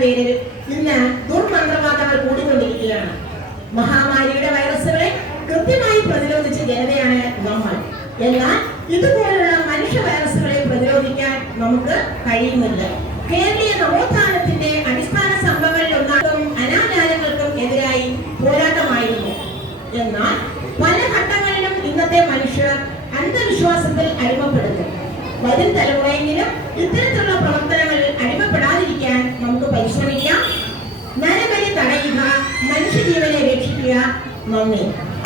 പേരിൽ ഇന്ന് ദുർമന്ത്രവാദങ്ങൾ കൂടിക്കൊണ്ടിരിക്കുകയാണ്. മഹാമാരിയുടെ വൈറസുകളെ കൃത്യമായി പ്രതിരോധിച്ച ജനതയാണ് നമ്മൾ. എന്നാൽ ഇതുപോലുള്ള മനുഷ്യ വൈറസുകളെ പ്രതിരോധിക്കാൻ നമുക്ക് കഴിയുന്നില്ല. കേരളീയ നവോത്ഥാനത്തിന്റെ അടിസ്ഥാന സംഭവങ്ങളിൽ ഒന്നാകും അനാചാരങ്ങൾക്കും എതിരായി പോരാട്ടമായിരുന്നു. എന്നാൽ പല ഘട്ടങ്ങളിലും ഇന്നത്തെ മനുഷ്യർ അന്ധവിശ്വാസത്തിൽ അടിമപ്പെടുന്നു. വരും തലമുറയെങ്കിലും ഇത്തരത്തിലുള്ള പ്രവർത്തനങ്ങളിൽ അടിമപ്പെടാതിരിക്കാൻ നമുക്ക് പരിശ്രമിക്കാം. നരബലി തടയുക, മനുഷ്യജീവനെ രക്ഷിക്കുക. നന്ദി.